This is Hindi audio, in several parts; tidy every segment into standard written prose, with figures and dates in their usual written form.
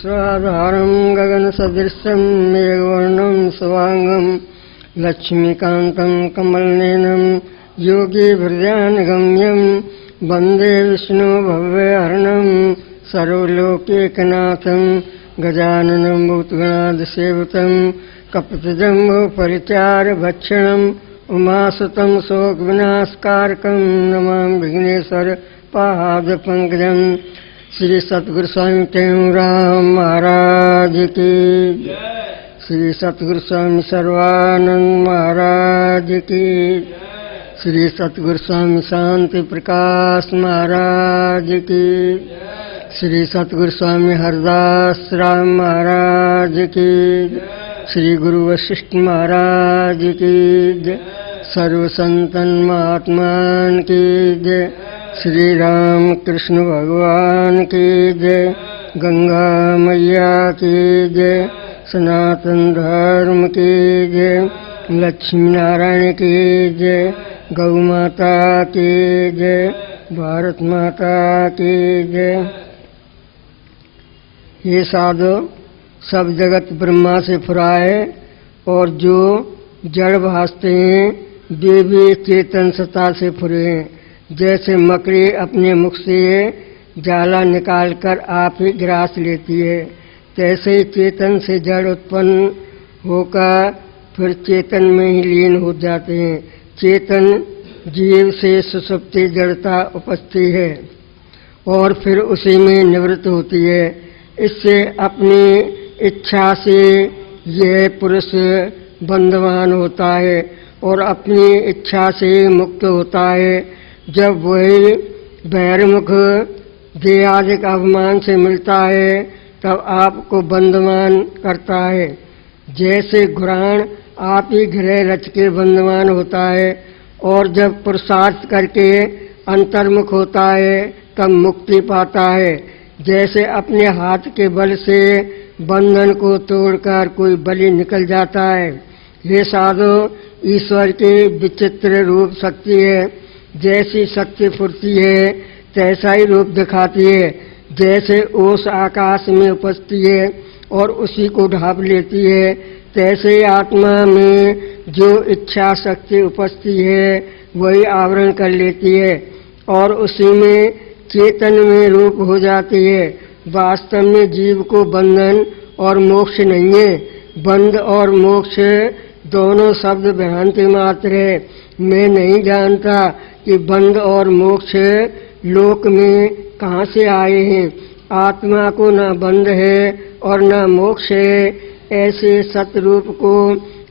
विश्वाधारं गगनसदृशं मेघवर्णं शुभांगं लक्ष्मीकान्तं कमलनयनं योगिभिर्ध्यानगम्यं वन्दे विष्णु भव्यहरणं सर्वलोकैकनाथं गजाननं भूतगणादिसेवितं कपितजम्बूफलचारुभक्षणं उमासुतं शोकविनाशकारकं नमामि विघ्नेश्वर पादपङ्कजं। श्री सतगुरु स्वामी टेऊराम महाराज की, श्री सतगुरु स्वामी सर्वानंद महाराज की, श्री सतगुरु स्वामी शांति प्रकाश महाराज की, श्री सतगुरु स्वामी हरदास राम महाराज की, श्री गुरु वशिष्ठ महाराज की जय, सर्व संतन महात्मान की जय, श्री राम कृष्ण भगवान की जय, गंगा मैया की जय, सनातन धर्म की जय, लक्ष्मी नारायण की जय, गौ माता की जय, भारत माता की जय। ये साधु सब जगत ब्रह्मा से फुराए और जो जड़ भासते हैं वे भी चेतन सत्ता से फुरे हैं। जैसे मकड़ी अपने मुख से जाला निकालकर आप ही ग्रास लेती है, तैसे ही चेतन से जड़ उत्पन्न होकर फिर चेतन में ही लीन हो जाते हैं। चेतन जीव से सुषुप्ति जड़ता उपजती है और फिर उसी में निवृत्त होती है। इससे अपनी इच्छा से यह पुरुष बंधवान होता है और अपनी इच्छा से मुक्त होता है। जब वही बहिर्मुख देहादिक अभिमान से मिलता है तब आपको बंधवान करता है। जैसे घुराण आप ही गृह रच के बंधवान होता है और जब पुरुषार्थ करके अंतर्मुख होता है तब मुक्ति पाता है। जैसे अपने हाथ के बल से बंधन को तोड़कर कोई बलि निकल जाता है। हे साधो, ईश्वर की विचित्र रूप शक्ति है। जैसी शक्ति फुरती है तैसा ही रूप दिखाती है। जैसे ओस आकाश में उपजती है और उसी को ढांप लेती है, तैसे ही आत्मा में जो इच्छा शक्ति उपजती है वही आवरण कर लेती है और उसी में चेतन में रूप हो जाती है। वास्तव में जीव को बंधन और मोक्ष नहीं है। बंध और मोक्ष दोनों शब्द भ्रांति मात्र है। मैं नहीं जानता कि बंध और मोक्ष लोक में कहाँ से आए हैं। आत्मा को न बंध है और न मोक्ष है। ऐसे सतरूप को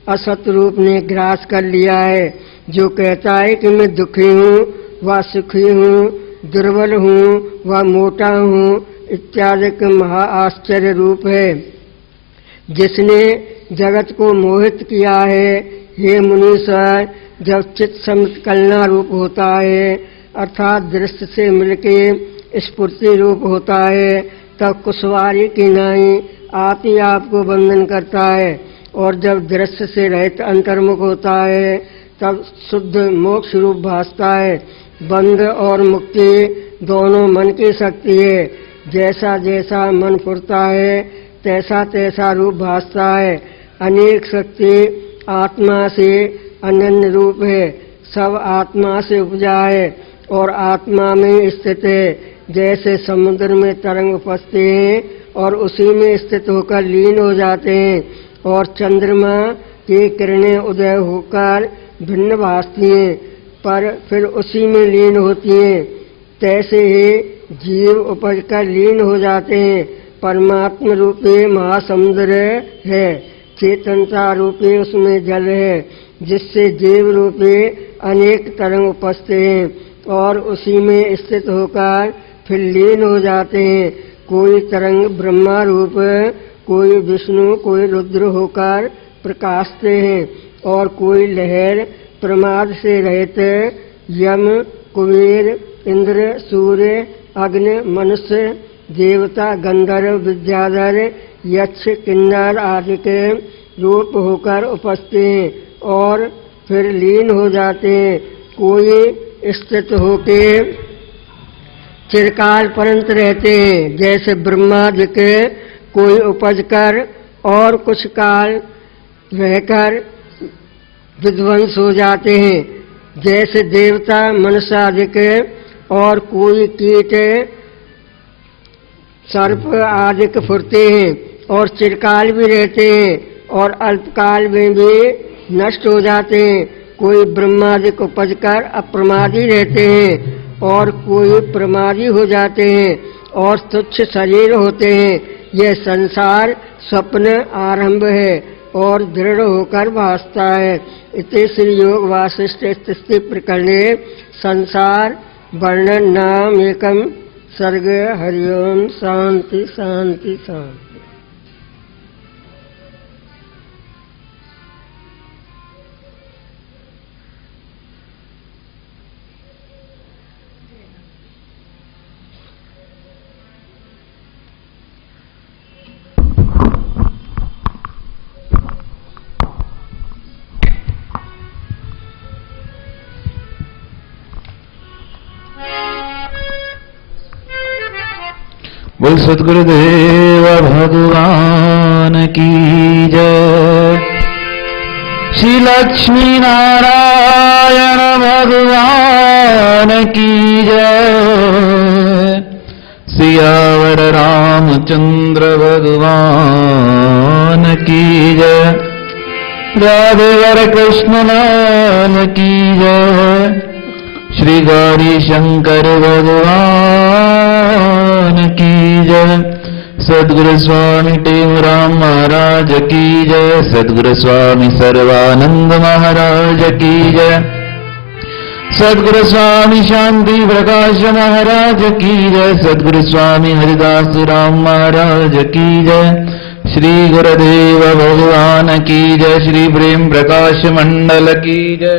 असत रूप ने ग्रास कर लिया है। जो कहता है कि मैं दुखी हूँ व सुखी हूँ, दुर्बल हूँ व मोटा हूँ इत्यादि महा आश्चर्य रूप है। जिसने जगत को मोहित किया है, हे मुनीश्वर, जब चित्त समकलना रूप होता है अर्थात दृश्य से मिलके स्फूर्ति रूप होता है, तब कुशवारी की नाई आप ही आपको बंधन करता है। और जब दृश्य से रहित अंतर्मुख होता है तब शुद्ध मोक्ष रूप भासता है। बंध और मुक्ति दोनों मन की शक्ति है। जैसा जैसा मन फुरता है तैसा तैसा रूप भासता है। अनेक शक्ति आत्मा से अनन्य रूप है। सब आत्मा से उपजा है और आत्मा में स्थित है। जैसे समुद्र में तरंग उपजते हैं और उसी में स्थित होकर लीन हो जाते हैं और चंद्रमा की किरणें उदय होकर भिन्न भासती हैं पर फिर उसी में लीन होती हैं, तैसे ही जीव उपज कर लीन हो जाते हैं। परमात्मा रूपी महासमुद्र है, चेतनता रूपी उसमें जल है, जिससे जीव रूपी अनेक तरंग उपजते हैं और उसी में स्थित होकर फिर लीन हो जाते हैं। कोई तरंग ब्रह्मा रूप, कोई विष्णु, कोई रुद्र होकर प्रकाशते हैं और कोई लहर प्रमाद से रहित यम, कुबेर, इंद्र, सूर्य, अग्नि, मनुष्य, देवता, गंधर्व, विद्याधर, यक्ष, किन्नर आदि के रूप होकर उपजते हैं और फिर लीन हो जाते हैं। कोई स्थित होके चिरकाल पर्यंत रहते हैं, जैसे ब्रह्मादि के कोई उपज कर और कुछ काल रहकर विध्वंस हो जाते हैं, जैसे देवता, मनुष्य आदि के, और कोई कीट, सर्प आदि के फुरते हैं और चिरकाल भी रहते हैं और अल्पकाल में भी नष्ट हो जाते हैं। कोई ब्रह्मादि को उपज कर अप्रमादी रहते हैं और कोई प्रमादी हो जाते हैं और तुच्छ शरीर होते हैं। यह संसार स्वप्न आरंभ है और दृढ़ होकर भासता है। इति श्री योग वासिष्ठ स्थिति प्रकरणे संसार वर्णन नाम एकम सर्ग। हरिओम। शांति शांति शांति। बोल सद्गुरुदेव भगवान की जय। श्री लक्ष्मी नारायण भगवान की जय। सियावर रामचंद्र भगवान की जय। राधे वर कृष्ण लाल की जय। श्री गौरी शंकर भगवान की जय। सद्गुरु स्वामी टेमराम महाराज की जय। सद्गुरु स्वामी सर्वानंद महाराज की जय। सद्गुरु स्वामी शांति प्रकाश महाराज की जय। सद्गुरु स्वामी हरिदास राम महाराज की जय। श्री गुरुदेव भगवान की जय। श्री प्रेम प्रकाश मंडल की जय।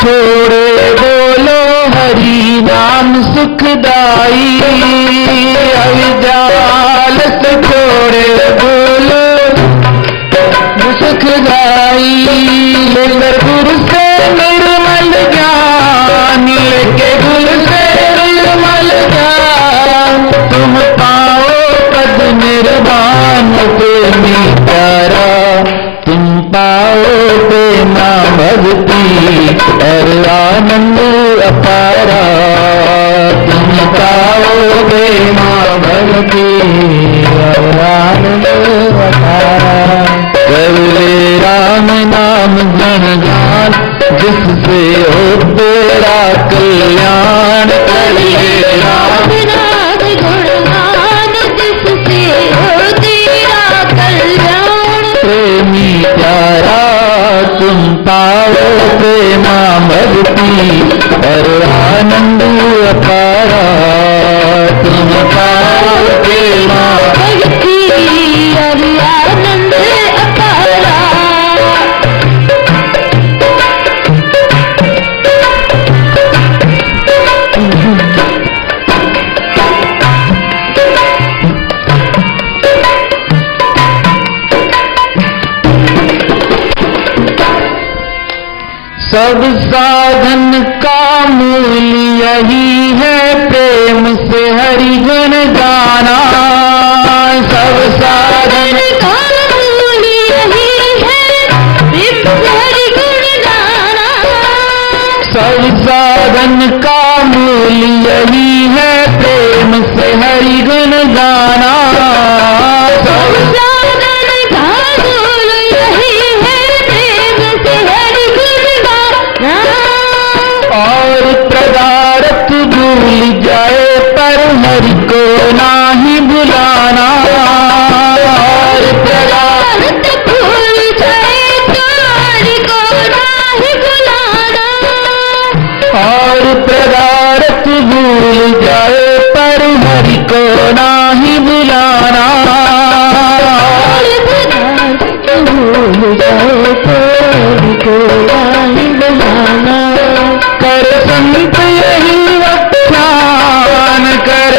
छोड़े बोलो हरि नाम सुखदाई, अविद्याल से छोड़े बोलो सुखदाई। लेकर गुरु से निर्मल ज्ञान, लेके गुरु से निर्मल ज्ञान, तुम पाओ पद निर्वाण प्रेमी प्यारा, तुम पाओ प्रेमा भक्ति और आनंद अपारा, तुम पाओ प्रेमा भक्ति और आनंद अपारा। कर ले राम नाम गुणगान, जिससे हो तेरा कल्याण। कर ले राम नाम गुणगान, जिससे हो तेरा कल्याण। प्रेमी प्यारा तुम पाओ प्रेमा भक्ति और आनंद अपारा, तुम पाओ प्रेमा भक्ति और आनंद अपारा। सब साधन का मूल यही है, प्रेम से हरि गुण गाना। सब साधन का मूल यही है, प्रेम से हरि गुण गाना। सब साधन का मूल यही है, प्रेम से हरि गुण गाना। सब साधन का मूल यही है, प्रेम से हरि गुण गाना। और पदार्थ भूल जाए पर हरि को नाही भुलाना। और पदार्थ भूल जाए तो हरि को नाही भुलाना। और पदार्थ भूल जाए पर हरि को नाही भुलाना। और पदार्थ भूल जाए तो हरि को नाही भुलाना। कर संत यही व्याख्यान, कर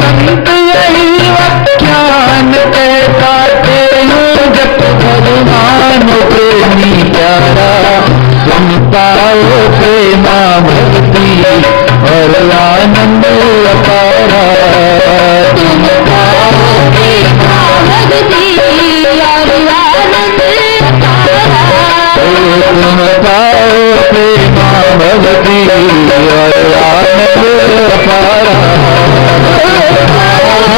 संत यही व्याख्यान, कहते हूँ जब भगवान प्रेमी प्यारा, तुम पाओ प्रेमा भक्ति और आनंद अपारा। तुम पाओ प्रेमा भक्ति और आनंद अपारा। तुम पाओ प्रेमा भक्ति और आनंद अपारा।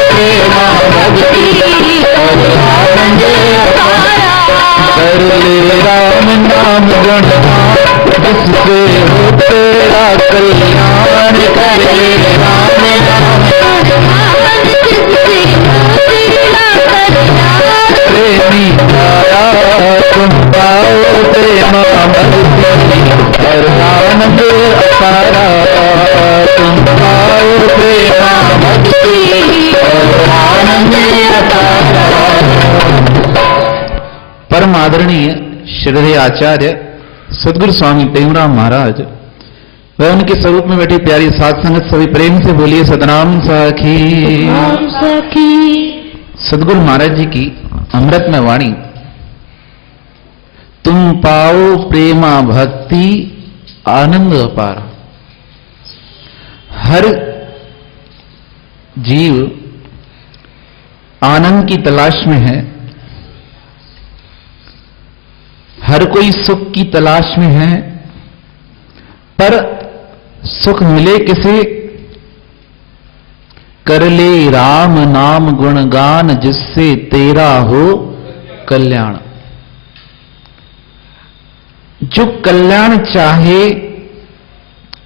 प्रेमा भक्ति और आनंद अपारा। कर ले राम नाम गुणगान, जिससे हो तेरा कल्याण। कर ले राम नाम गुणगान, जिससे हो तेरा कल्याण। प्रेमी प्यारा तुम पाओ प्रेमा भक्ति और आनंद अपारा। तुम पाओ प्रेमा भक्ति और आनंद अपारा। परम आदरणीय श्रद्धेय आचार्य सद्गुरु स्वामी टेमराम महाराज वह उनके स्वरूप में बैठी प्यारी साध संगत सभी प्रेम से बोलिए सतनाम साखी। राम सखी। सद्गुरु महाराज जी की अमृतमय वाणी, तुम पाओ प्रेमा भक्ति आनंद अपारा। हर जीव आनंद की तलाश में है, हर कोई सुख की तलाश में है, पर सुख मिले किसे? कर ले राम नाम गुणगान, जिससे तेरा हो कल्याण। जो कल्याण चाहे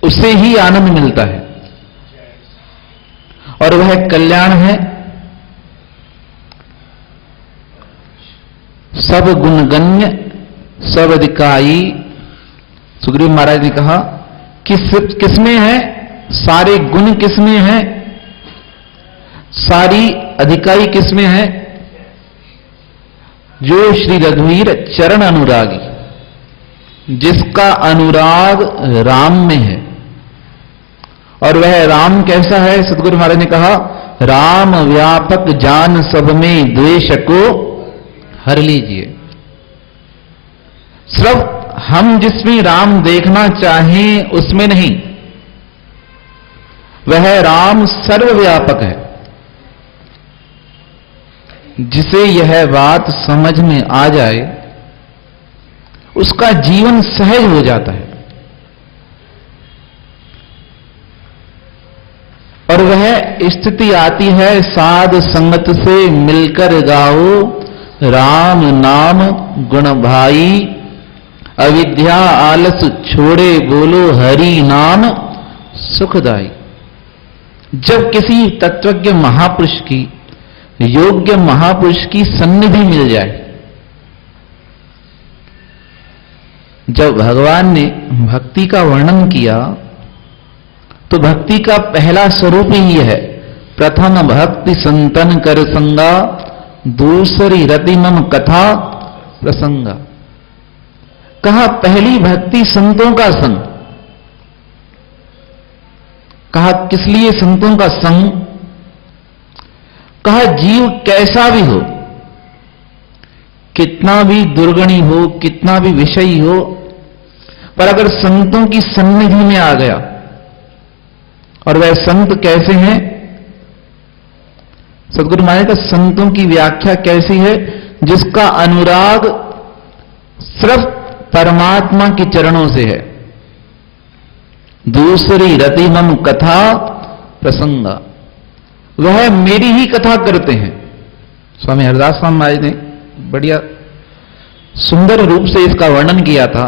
उसे ही आनंद मिलता है, और वह कल्याण है सब गुणगण्य सब अधिकाई। सुग्रीव महाराज ने कहा किसमें है सारे गुण, किसमें है सारी अधिकाई, किसमें है जो श्री रघुवीर चरण अनुरागी, जिसका अनुराग राम में है। और वह राम कैसा है? सदगुरु महाराज ने कहा, राम व्यापक जान सब में द्वेष को हर लीजिए। सिर्फ हम जिसमें राम देखना चाहें उसमें नहीं, वह राम सर्वव्यापक है। जिसे यह बात समझ में आ जाए उसका जीवन सहज हो जाता है। और वह स्थिति आती है, साध संगत से मिलकर गाओ राम नाम गुण भाई, अविद्या आलस छोड़े बोलो हरि नाम सुखदाई। जब किसी तत्वज्ञ महापुरुष की, योग्य महापुरुष की सन्निधि मिल जाए, जब भगवान ने भक्ति का वर्णन किया तो भक्ति का पहला स्वरूप ही है, प्रथम भक्ति संतन कर संगा, दूसरी रति मम कथा प्रसंगा। कहा पहली भक्ति संतों का संग। कहा किस लिए संतों का संग? कहा जीव कैसा भी हो, कितना भी दुर्गुणी हो, कितना भी विषयी हो, पर अगर संतों की सन्निधि में आ गया, और वह संत कैसे हैं? सदगुरु महाराज का संतों की व्याख्या कैसी है? जिसका अनुराग सिर्फ परमात्मा के चरणों से है। दूसरी रति मम कथा प्रसंगा, वह मेरी ही कथा करते हैं। स्वामी हरदास स्वामी महाराज ने बढ़िया सुंदर रूप से इसका वर्णन किया था।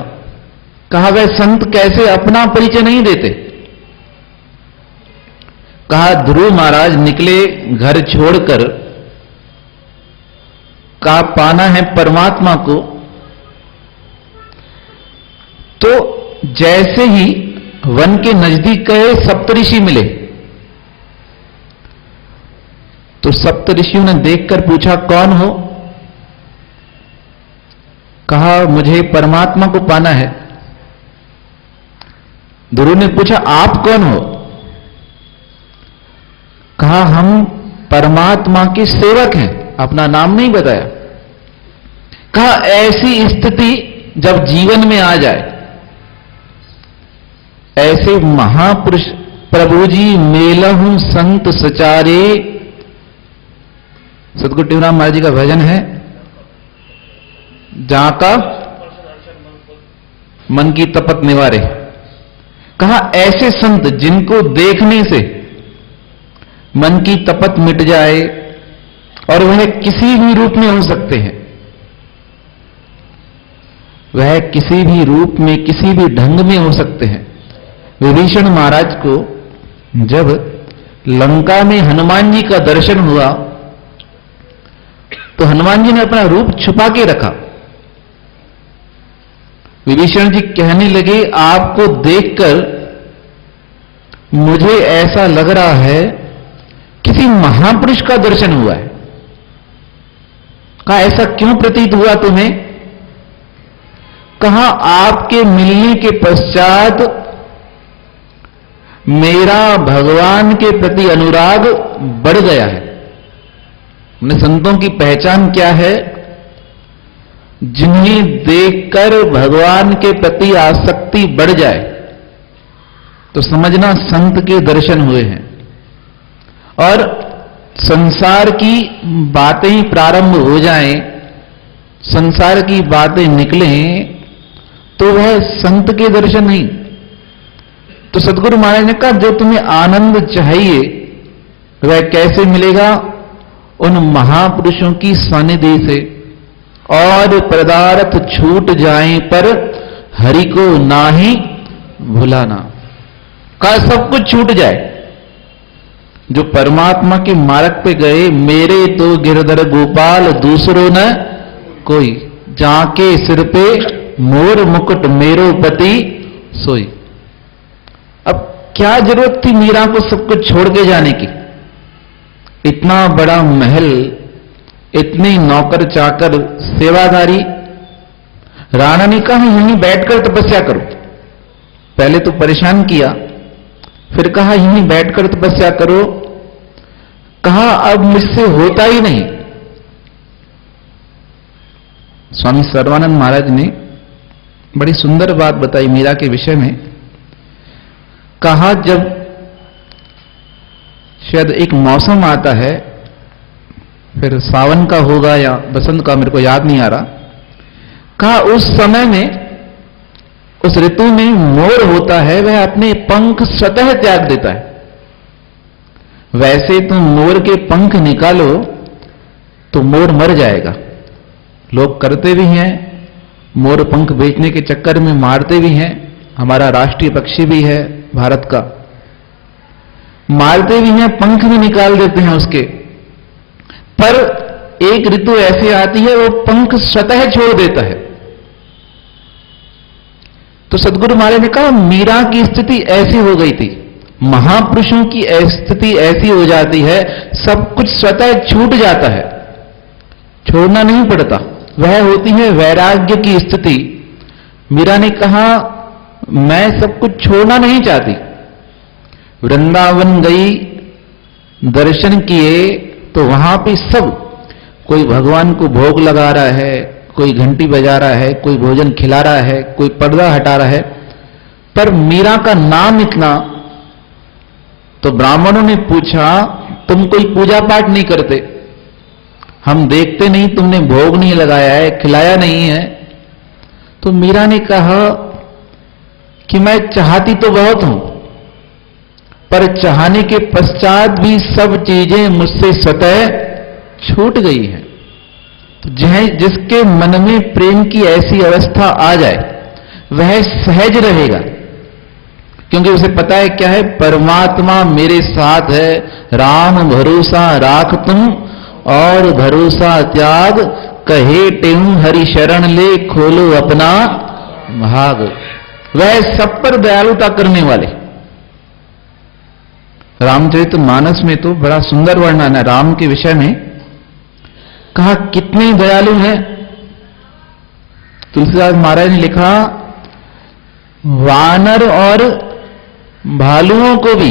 कहा वह संत कैसे? अपना परिचय नहीं देते। कहा ध्रुव महाराज निकले घर छोड़कर, कहा पाना है परमात्मा को, तो जैसे ही वन के नजदीक गए सप्तऋषि मिले, तो सप्तऋषियों ने देखकर पूछा कौन हो? कहा मुझे परमात्मा को पाना है। ध्रुव ने पूछा आप कौन हो? कहा हम परमात्मा के सेवक हैं। अपना नाम नहीं बताया। कहा ऐसी स्थिति जब जीवन में आ जाए, ऐसे महापुरुष प्रभु जी मेलहु संत सचारे, सतगुरु टिवराम महाराज जी का भजन है, जहां का मन की तपत निवारे। कहा ऐसे संत जिनको देखने से मन की तपत मिट जाए, और वह किसी भी रूप में हो सकते हैं, वह किसी भी रूप में किसी भी ढंग में हो सकते हैं। विभीषण महाराज को जब लंका में हनुमान जी का दर्शन हुआ तो हनुमान जी ने अपना रूप छुपा के रखा। विभीषण जी कहने लगे आपको देखकर मुझे ऐसा लग रहा है किसी महापुरुष का दर्शन हुआ है। कहा ऐसा क्यों प्रतीत हुआ तुम्हें? कहा आपके मिलने के पश्चात मेरा भगवान के प्रति अनुराग बढ़ गया है। संतों की पहचान क्या है? जिन्हें देखकर भगवान के प्रति आसक्ति बढ़ जाए तो समझना संत के दर्शन हुए हैं। और संसार की बातें प्रारंभ हो जाएं, संसार की बातें निकलें, तो वह संत के दर्शन नहीं। तो सदगुरु महाराज ने कहा जो तुम्हें आनंद चाहिए वह कैसे मिलेगा? उन महापुरुषों की सानिध्य से। और पदार्थ छूट जाए पर हरि को नाही भुलाना। कहा सब कुछ छूट जाए, जो परमात्मा के मार्ग पे गए, मेरे तो गिरधर गोपाल दूसरो न कोई, जाके सिर पे मोर मुकुट मेरो पति सोई। अब क्या जरूरत थी मीरा को सब कुछ छोड़ के जाने की? इतना बड़ा महल, इतने नौकर चाकर सेवादारी। राणा ने कहा यहीं बैठकर तपस्या करो। पहले तो परेशान किया, फिर कहा यहीं बैठकर तपस्या करो। कहा अब मुझसे होता ही नहीं। स्वामी सर्वानंद महाराज ने बड़ी सुंदर बात बताई मीरा के विषय में। कहा जब शायद एक मौसम आता है, फिर सावन का होगा या बसंत का, मेरे को याद नहीं आ रहा। कहा उस समय में, उस ऋतु में मोर होता है, वह अपने पंख स्वतः त्याग देता है। वैसे तुम मोर के पंख निकालो तो मोर मर जाएगा। लोग करते भी हैं, मोर पंख बेचने के चक्कर में मारते भी हैं। हमारा राष्ट्रीय पक्षी भी है भारत का, मारते भी हैं, पंख भी निकाल देते हैं उसके। पर एक ऋतु ऐसी आती है वो पंख स्वतः छोड़ देता है। तो सदगुरु महाराज ने कहा मीरा की स्थिति ऐसी हो गई थी। महापुरुषों की स्थिति ऐसी हो जाती है, सब कुछ स्वतः छूट जाता है, छोड़ना नहीं पड़ता। वह होती है वैराग्य की स्थिति। मीरा ने कहा मैं सब कुछ छोड़ना नहीं चाहती। वृंदावन गई, दर्शन किए, तो वहां पे सब, कोई भगवान को भोग लगा रहा है, कोई घंटी बजा रहा है, कोई भोजन खिला रहा है, कोई पर्दा हटा रहा है, पर मीरा का नाम इतना। तो ब्राह्मणों ने पूछा तुम कोई पूजा पाठ नहीं करते, हम देखते नहीं, तुमने भोग नहीं लगाया है, खिलाया नहीं है। तो मीरा ने कहा कि मैं चाहती तो बहुत हूं, पर चाहने के पश्चात भी सब चीजें मुझसे स्वतः छूट गई हैं। तो जिसके मन में प्रेम की ऐसी अवस्था आ जाए वह सहज रहेगा, क्योंकि उसे पता है क्या है, परमात्मा मेरे साथ है। राम भरोसा राख तुम और भरोसा त्याग, कहे टेऊ हरि शरण ले, खोलो अपना भाग। वह सब पर दयालुता करने वाले। रामचरितमानस में तो बड़ा सुंदर वर्णन है राम के विषय में। कहा कितने दयालु हैं। तुलसीदास महाराज ने लिखा वानर और भालुओं को भी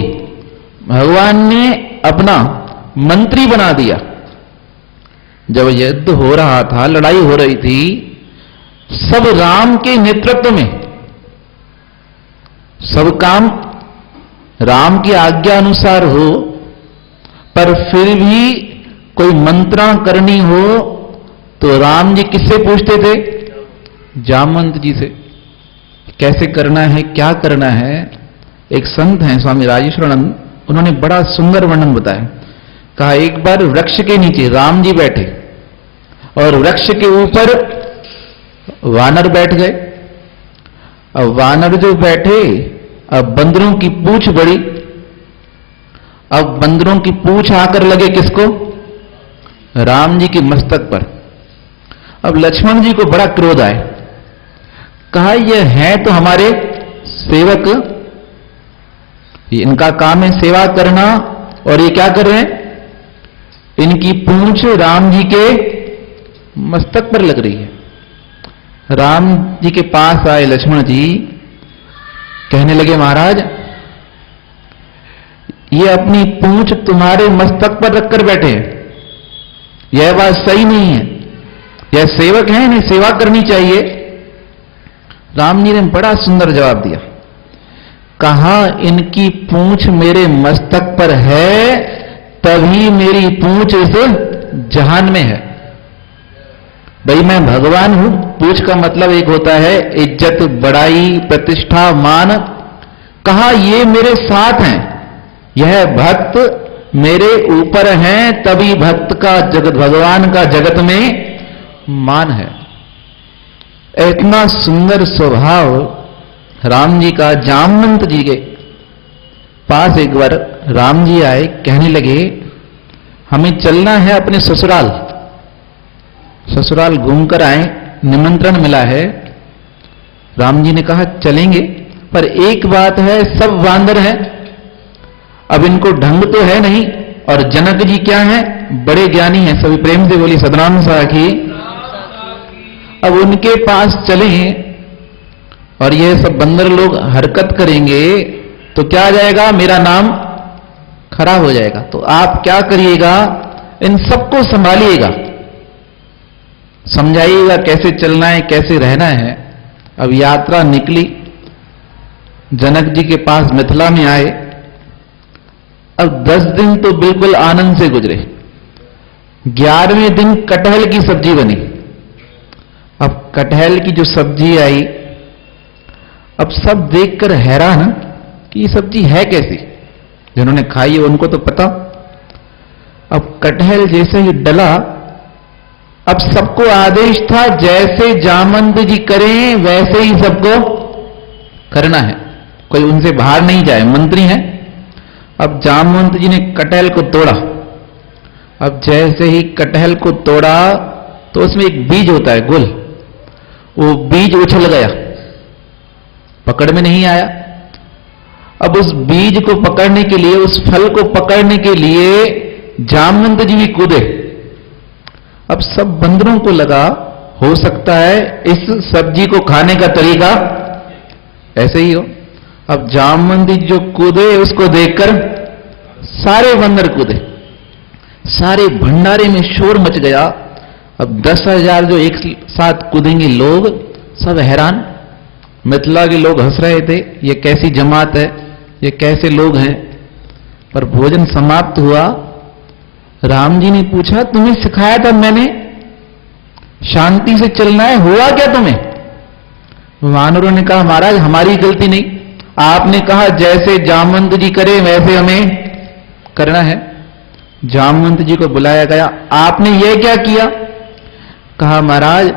भगवान ने अपना मंत्री बना दिया। जब युद्ध हो रहा था, लड़ाई हो रही थी, सब राम के नेतृत्व में, सब काम राम की आज्ञा अनुसार हो, पर फिर भी कोई मंत्रणा करनी हो तो राम जी किससे पूछते थे? जामवंत जी से। कैसे करना है, क्या करना है। एक संत हैं स्वामी राजेश्वरानंद, उन्होंने बड़ा सुंदर वर्णन बताया। कहा एक बार वृक्ष के नीचे राम जी बैठे और वृक्ष के ऊपर वानर बैठ गए। अब वानर जो बैठे, अब बंदरों की पूंछ बढ़ी। अब बंदरों की पूंछ आकर लगे किसको? राम जी के मस्तक पर। अब लक्ष्मण जी को बड़ा क्रोध आए। कहा ये हैं तो हमारे सेवक, इनका काम है सेवा करना, और ये क्या कर रहे हैं? इनकी पूंछ राम जी के मस्तक पर लग रही है। राम जी के पास आए लक्ष्मण जी, कहने लगे महाराज ये अपनी पूंछ तुम्हारे मस्तक पर रखकर बैठे हैं, यह बात सही नहीं है, यह सेवक हैं, इन्हें सेवा करनी चाहिए। राम जी ने बड़ा सुंदर जवाब दिया। कहा इनकी पूंछ मेरे मस्तक पर है, तभी मेरी पूंछ इस जहान में है। भाई मैं भगवान हूं। पूंछ का मतलब एक होता है इज्जत, बड़ाई, प्रतिष्ठा, मान। कहा ये मेरे साथ हैं, यह भक्त मेरे ऊपर हैं, तभी भक्त का जगत, भगवान का जगत में मान है। इतना सुंदर स्वभाव राम जी का। जामवंत जी के पास एक बार राम जी आए, कहने लगे हमें चलना है अपने ससुराल, ससुराल घूमकर आए, निमंत्रण मिला है। राम जी ने कहा चलेंगे, पर एक बात है, सब वानर हैं, अब इनको ढंग तो है नहीं और जनक जी क्या हैं? बड़े ज्ञानी हैं। सभी प्रेम से बोली सतनाम साखी। अब उनके पास चले और ये सब बंदर लोग हरकत करेंगे तो क्या आ जाएगा? मेरा नाम खराब हो जाएगा। तो आप क्या करिएगा? इन सबको संभालिएगा, समझाइएगा कैसे चलना है, कैसे रहना है। अब यात्रा निकली, जनक जी के पास मिथिला में आए। अब 10 दिन तो बिल्कुल आनंद से गुजरे। 11वें दिन कटहल की सब्जी बनी। अब कटहल की जो सब्जी आई, अब सब देखकर हैरान कि ये सब्जी है कैसी। जिन्होंने खाई है उनको तो पता। अब कटहल जैसे ही डला, अब सबको आदेश था जैसे जामवंत जी करें वैसे ही सबको करना है, कोई उनसे बाहर नहीं जाए, मंत्री हैं। अब जामवंत जी ने कटहल को तोड़ा। अब जैसे ही कटहल को तोड़ा तो उसमें एक बीज होता है गुल, वो बीज उछल गया, पकड़ में नहीं आया। अब उस बीज को पकड़ने के लिए, उस फल को पकड़ने के लिए जामवंत जी भी कूदे। अब सब बंदरों को लगा हो सकता है इस सब्जी को खाने का तरीका ऐसे ही हो। अब जामवंत जी जो कूदे उसको देखकर सारे बंदर कूदे, सारे भंडारे में शोर मच गया। अब 10,000 जो एक साथ कूदेंगे लोग, सब हैरान। मिथिला के लोग हंस रहे थे, ये कैसी जमात है, ये कैसे लोग हैं। पर भोजन समाप्त हुआ। राम जी ने पूछा, तुम्हें सिखाया था मैंने शांति से चलना है, हुआ क्या तुम्हें? वानरों ने कहा, महाराज हमारी गलती नहीं, आपने कहा जैसे जामवंत जी करे वैसे हमें करना है। जामवंत जी को बुलाया गया। आपने ये क्या किया? कहा, महाराज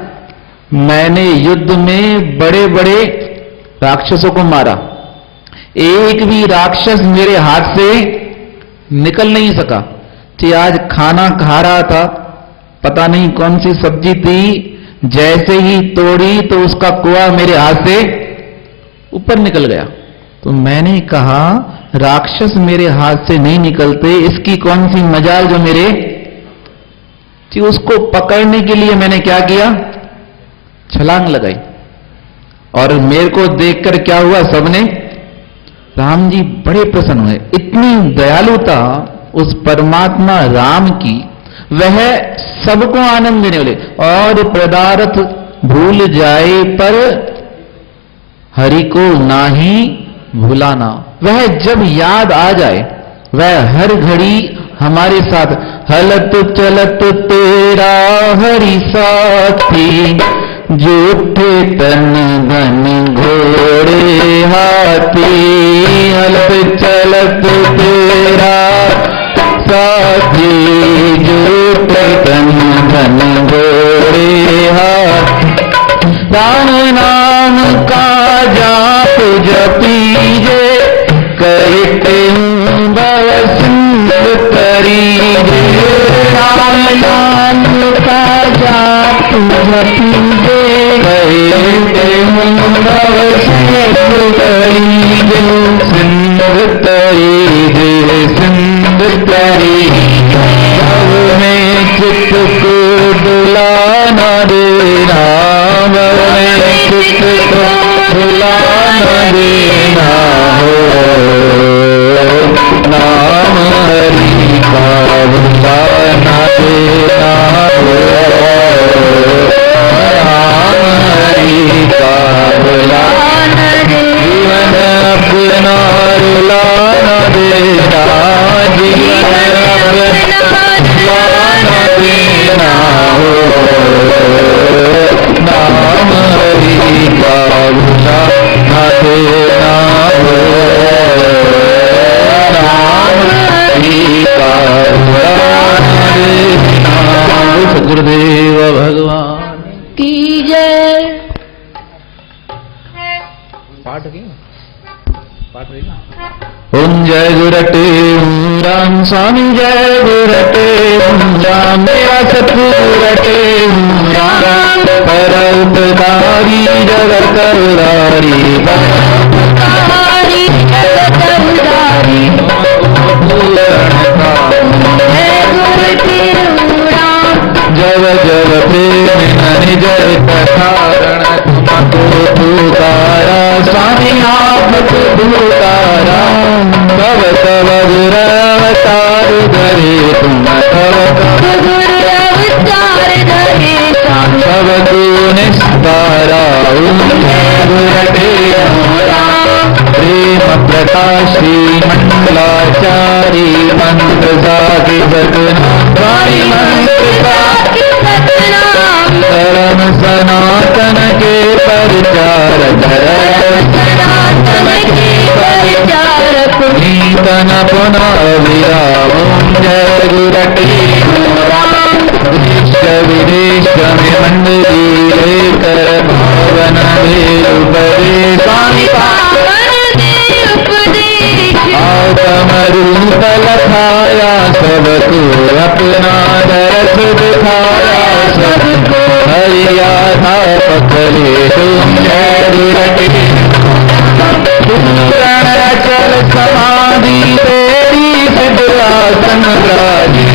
मैंने युद्ध में बड़े बड़े राक्षसों को मारा, एक भी राक्षस मेरे हाथ से निकल नहीं सका। कि आज खाना खा रहा था, पता नहीं कौन सी सब्जी थी, जैसे ही तोड़ी तो उसका कुआ मेरे हाथ से ऊपर निकल गया। तो मैंने कहा राक्षस मेरे हाथ से नहीं निकलते, इसकी कौन सी मजाल जो मेरे। कि उसको पकड़ने के लिए मैंने क्या किया? छलांग लगाई। और मेरे को देखकर क्या हुआ? सबने, राम जी बड़े प्रसन्न हुए। इतनी दयालुता उस परमात्मा राम की, वह सबको आनंद देने वाले। और पदार्थ भूल जाए पर हरि को नाही भुलाना, वह जब याद आ जाए वह हर घड़ी हमारे साथ। हलत चलत तेरा हरि साथी, जूठे तन धन घोड़े हाथी। हलत चलत तेरा साथी, जूठे तन धन घोड़े हाथी। राम नाम का जाप जपीजे, कहते भव सिंधु तरीजे। राम नाम का जाप जपीजे, कहते भव सिंधु तरीजे। सिंधु तरीजे, सिंधु तरीजे। भव में चित्त को डुलाना देना, भव में चित्त को डुलाना देना हो। नाम हरि का बुलाना देना हो। नाम हरि का बुलाना, जीवन अपना रुलाना देना, जीवन अपना रुलाना देना हो। नाम हरि का बुलाना देना हो। नाम हरि का बुलाना देना हो। गुरुदेव भगवान की जय। पाठ की पाठ रही। ओम जय गुरटे ओम राम स्वामी, जय गुरटे ओम राम, मेरा सतगुरटे ओम राम। पर उपकारी जगत उदारी, हरि जगत उदारी। पूरण का पुकारा स्वामी आप पुकारा तब तब गुरवतार धरे तुम तब तब गुरवतार धरे स्वामी तब तू निस्तारा गुरटे प्रेम प्रकाशी मंडलाचारी मंत्र साधि सतनाम मंत्र धर्म सनातन के प्रचारक कीर्तन पुनः विराम जय गुरटे देश विदेश में मंडली लेकर भावन उपदेश स्वामी आगम रूप लखाया सबको अपना दरस दिखाया सबको हरिया था पकड़े तुम जय गुरटे पूरण चल समाधि तेरी सिद्धासन राजे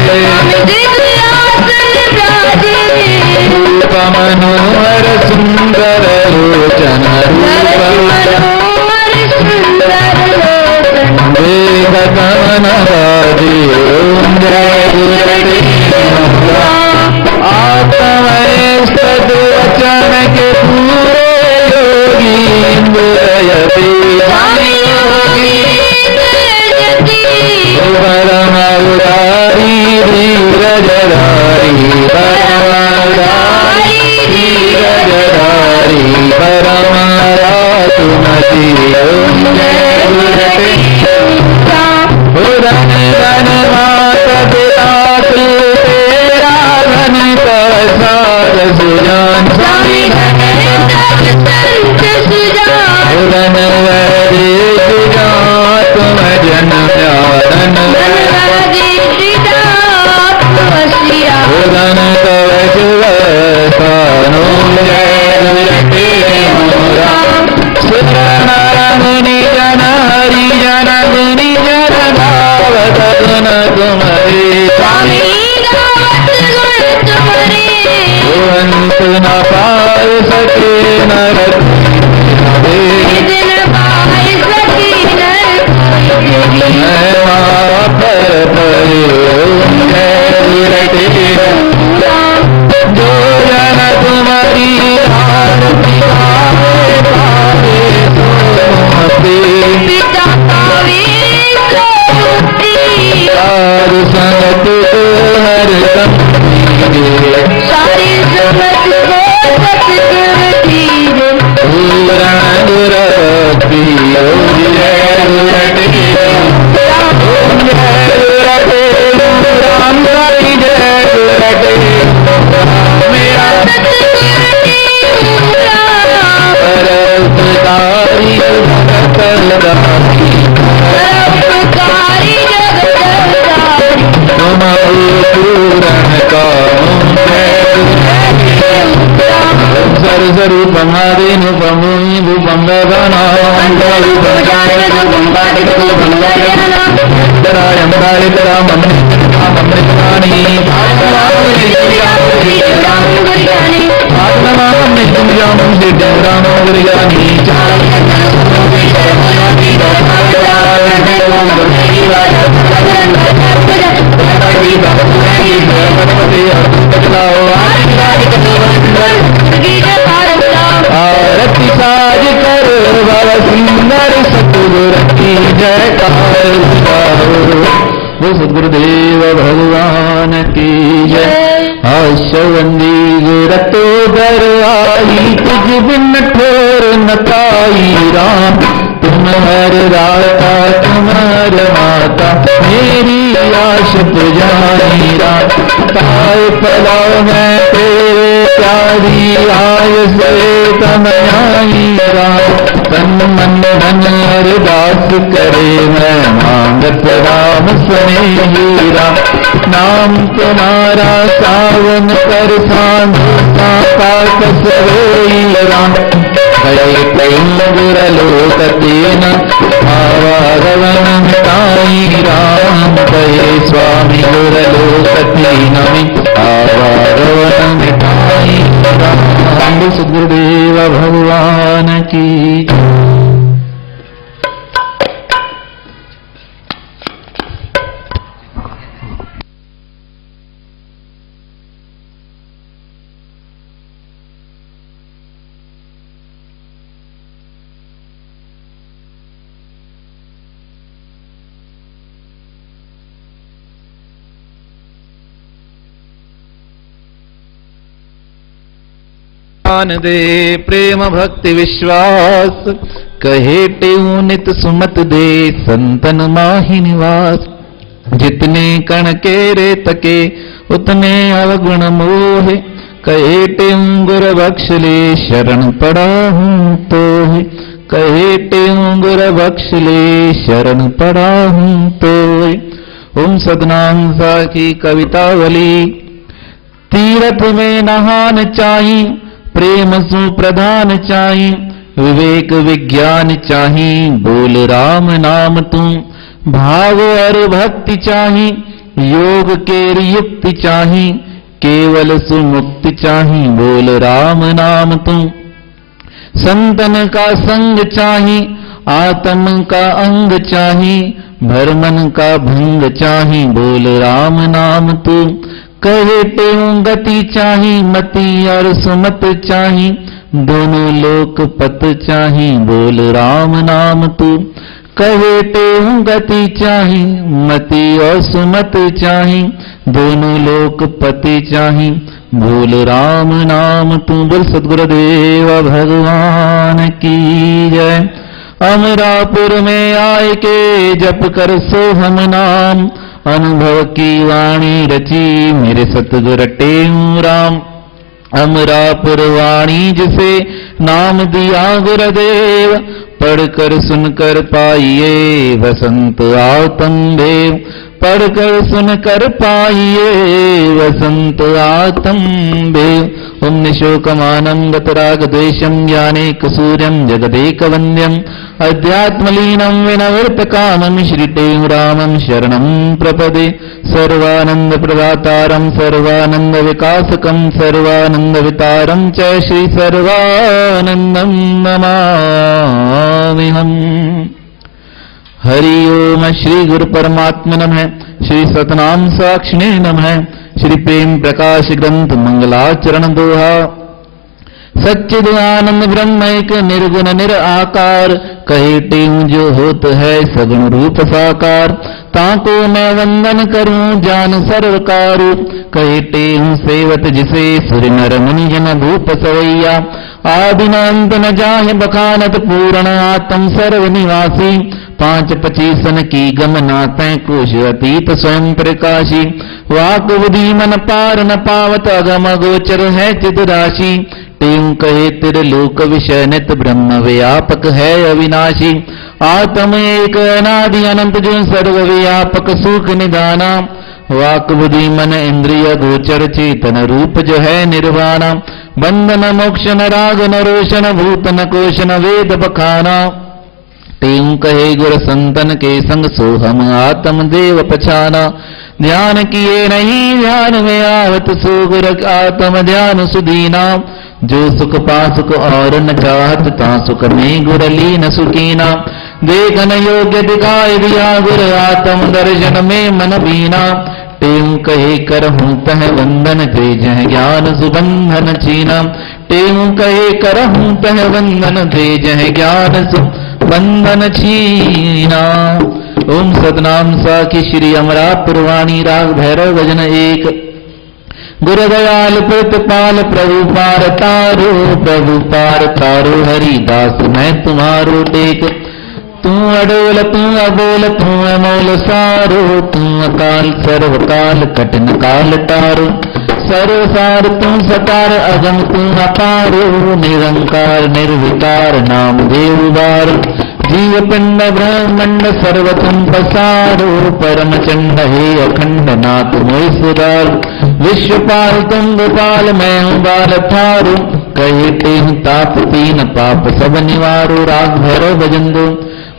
रूप मनोहर सुंदर लोचन वेद गमन राजे ओम जय गुरटे आत्मय सद्वचन के पूरे योगी इंद्रयति परम उदारी धीरजधारी परम उदारी धीरजधारी परम रातुमती ओम जय गुरटे धन धन मात पिता तू तेरा धन प्रसाद सुजान स्वामी धन वरे सुजा तुम जन प्यारन धन कवच वसानो जय गुरटे सुरन मुनि जन हरि जन गुनि जन गावत गुण तुम्हारे स्वामी अंत न पार सके नर पर जय गुरटे जो जन तुम्हारी आरती पावे पावे साधु संगत को हर दम पूरण गुरभक्ति ओम जय गुरटे ओम जय गुरटे राम हरि जय गुरटे मेरा परोपकारी भगतलदारी तुम पूरण काम सरस्वरूपम आदिरूपम रूपम गगनाम दरायम दारिद्राम अमृतानि आत्मानं नित्यं सिद्धं रामो गुरुयानि आरती साज कर भव सुंदर सतगुरु की जयकार वो सदगुरुदेव भगवान की जय आशवंदी गुरतो दर आई तुझ बिन ठोर न पाई राम तुम हर राता तुम्हार माता मेरी आश पुजारी राम पाए पलाव मैं तेरे प्यारी आय से तमयाई राम तन मन धन अरदास करे मैं मांगत राम सुने राम नाम तुम्हारा सावन कर सांसा पाक सवेई राम कई गुरलोकतेन आवागवन मिताई राम कहे स्वामी गुरलोकतेन आवागवन मिताई राम सद्गुरुदेव भगवान की। दे प्रेम भक्ति विश्वास, कहे टेऊ नित सुमत दे संतन माहि निवास। जितने कण के रेत के उतने अवगुण मोहे, कहे टेऊ गुर बख्श ले शरण पड़ा हूँ तो है। कहे टेऊ गुर बख्श ले शरण पड़ा हूँ तो है। ओम सदनाम साखी कवितावली। तीरथ में नहान चाही, प्रेम सुप्रधान चाही, विवेक विज्ञान चाही, बोल राम नाम तू। भाव और भक्ति चाही, योग के युक्ति चाही, केवल सुमुक्ति चाही, बोल राम नाम तू। संतन का संग चाही, आत्म का अंग चाही, भरमन का भंग चाही, बोल राम नाम तू। कहे टेऊ गति चाही, मति और सुमत चाही, दोनों लोक पत चाही, बोल राम नाम तू। कहे टेऊ गति चाही, मति और सुमत चाही, दोनों लोक पति चाही, बोल राम नाम तू। बोल सद्गुरुदेव भगवान की जय। अमरापुर में आए के जप कर सोहम नाम, अनुभव की वाणी रची मेरे सतगुर टेऊ राम। अमरापुर वाणी जिसे नाम दिया गुरुदेव, पढ़कर सुनकर पाइए वसंत आत्म देव। पढ़कर सुनकर पाइए वसंत आत्म देव। ओम निशोकमानं गतराग द्वेषं ज्ञानेक सूर्यं जगदेक वन्द्यं, अध्यात्मलीनं विनवर्तकामं श्री टेऊ रामं शरणं प्रपदे। सर्वानंद प्रदातारं सर्वानंद विकासकं सर्वानंद वितारं च श्री सर्वानंदं नमाम्यहम्। हरि ओम श्री गुरु परमात्मा नमः। श्री सतनाम साक्षिणे नमः। श्री प्रेम प्रकाश ग्रंथ मंगलाचरण दोहा। सच्चिदानंद ब्रह्म एक निर्गुण निराकार, कहे टेऊ जो होत है सगुण रूप साकार। ताको मैं वंदन करूं जान सर्वकारु, कहे टेऊ सेवत जिसे सुर नर मुनि जन भूप सवैया। आदि न अंत न जाहे बखानत पूर्ण आत्म सर्व निवासी। 5-25 की गमना तय कोश अतीत स्वयं प्रकाशी। वाक बुद्धि मन पार न पावत अगम गोचर है चिद राशि। टेऊ कहे त्रिलोक विषय नित ब्रह्म व्यापक है अविनाशी। आत्म एक अनादि अनंत जो सर्व व्यापक सुख निदाना। वाक बुद्धि मन इंद्रिय गोचर चेतन रूप जो है निर्वाणा। बंधन मोक्ष न राग न रोशन भूत न कोश न वेद बखाना। टेऊ कहे गुर संतन के संग सोहम आत्म देव पछाना। ध्यान किए नहीं ध्यान में आवत सो गुर आत्म ध्यान सुदीना। जो सुख पा सुख और न चाहत ता सुख में गुर लीन सुकीना। देखन योग्य दिखाई दिया गुर आत्म दर्शन में मन बीना। टेऊ कहे करहूं तह वंदन ते जह ज्ञान सुबंधन चीना। टेऊ कहे करहूं तह वंदन ते जह ज्ञान सुबंधन चीना। ओम सतनाम साखी श्री अमरापुर वाणी राग भैरव भजन 1। गुरु दयाल प्रतिपाल प्रभु पार तारो, प्रभु पार तारो हरिदास मैं तुम्हारो टेक। तू अडोल तू अबोल तू अमोल सारो, तू अकाल सर्वकाल कठिन काल तारो। सर्वसार तू सकार अगम तू अपारो, निरंकार निर्विकार नाम देव बार। जीव पिंड ब्रह्मंड सर्व तुम पसारो, परम चंड हे अखंड नाथ मोहि सुधार। विश्वपाल तुम गोपाल मैं हूँ बाल थारो, कहे टेऊ ताप तीन पाप सब निवारो। राग भैरव भजन दो।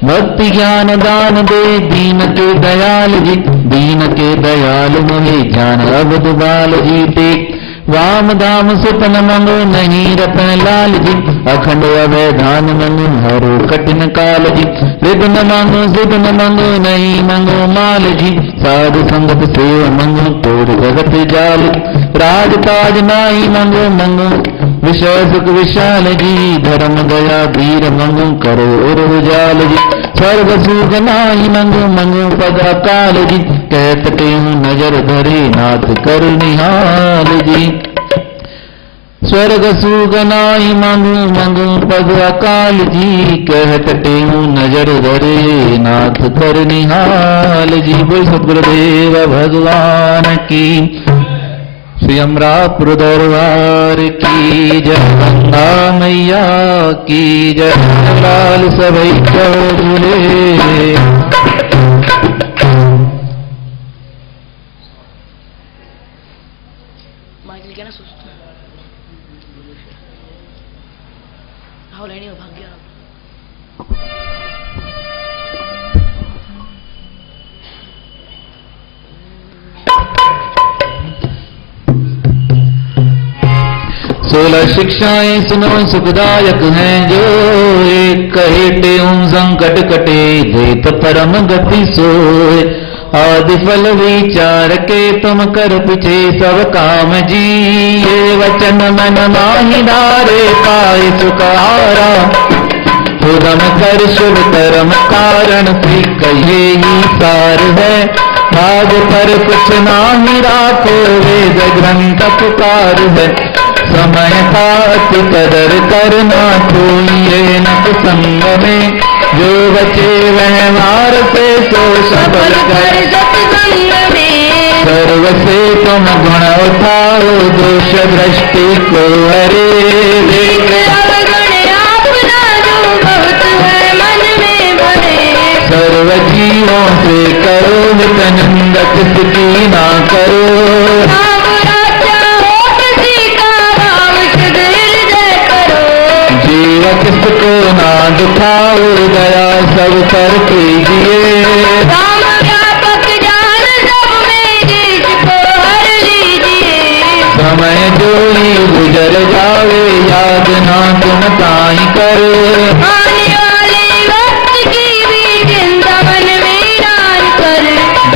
भक्ति ज्ञान दान दे दीन के दयाल जी, दीन के दयाल मोहे जान अवध बाल जी टेक। वाम धाम सुतन मंगो नहीं रतन लाल जी, अखंड अभय धान मंगो हरो कठिन काल जी। रिद न मांगो सिद्ध न मंगो नहीं मंगो माल जी, साधु संगत सेव मंगो तोड़ जगत जाल। राज ताज नाई मंगो मंगो विषय सुख विशाल जी, धर्म दया वीर मंगो करो उजाल जी। स्वर्ग सुख नाई मंगो मंगो पद अकाल जी, कहत टेऊ नजर धरे नाथ कर निहाल जी। स्वर्ग सुख नाई मंगो मंगो पद अकाल जी, कहत टेऊ नजर धरे नाथ कर निहाल जी। बोल सतगुरुदेव भगवान की, श्री अमरापुर दरबार की जय, गंगा मैया की जय, लाल सभई को बोले। सोलह शिक्षाएं सुनो सुखदायक हैं जो, एक कहे टेऊ संकट कटे देत परम गति सोए। आदि फल विचार के तुम कर पिछे सब काम जी, ये वचन मन माही धारे पाए सुखारा। उदम कर शुभ कर्म कारण से कहे ही सार है, भाग पर कुछ नाही राखो वेद ग्रंथ पुकार है। समय का अति कदर करना कोई न संग में, जो बचे व्यवहार से सो सबल कर सत्संग में। सर्व से तुम गुण उठाओ दोष दृष्टि को हरे, देख अवगुण अपना जो बहुत है मन में भरे। सर्व जीवों से करो हित निंदा किसकी ना करो, किसको ना दुखाओ दया सब पर कीजिए। राम व्यापक जान सब में जिसको हर लीजिए। समय जो ही गुजर जावे याद ना तुम ताई करो, आने वाले वक्त की भी चिंता मन में नान कर।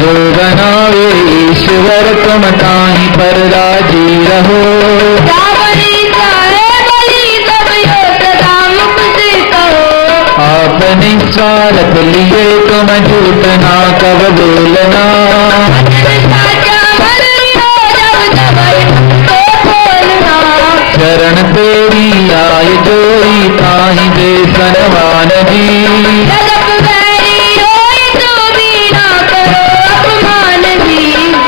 जो बनावे ईश्वर तुम ताई पर राजी रहो, अपनी स्वार्थ लिए तुम झूठ ना कब बोलना। चरण तेरी आय जोई ताहि दे सनवान जी,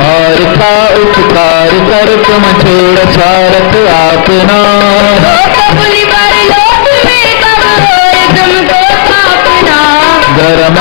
और का उपकार कर तुम छोड़ स्वार्थ अपना। धर्म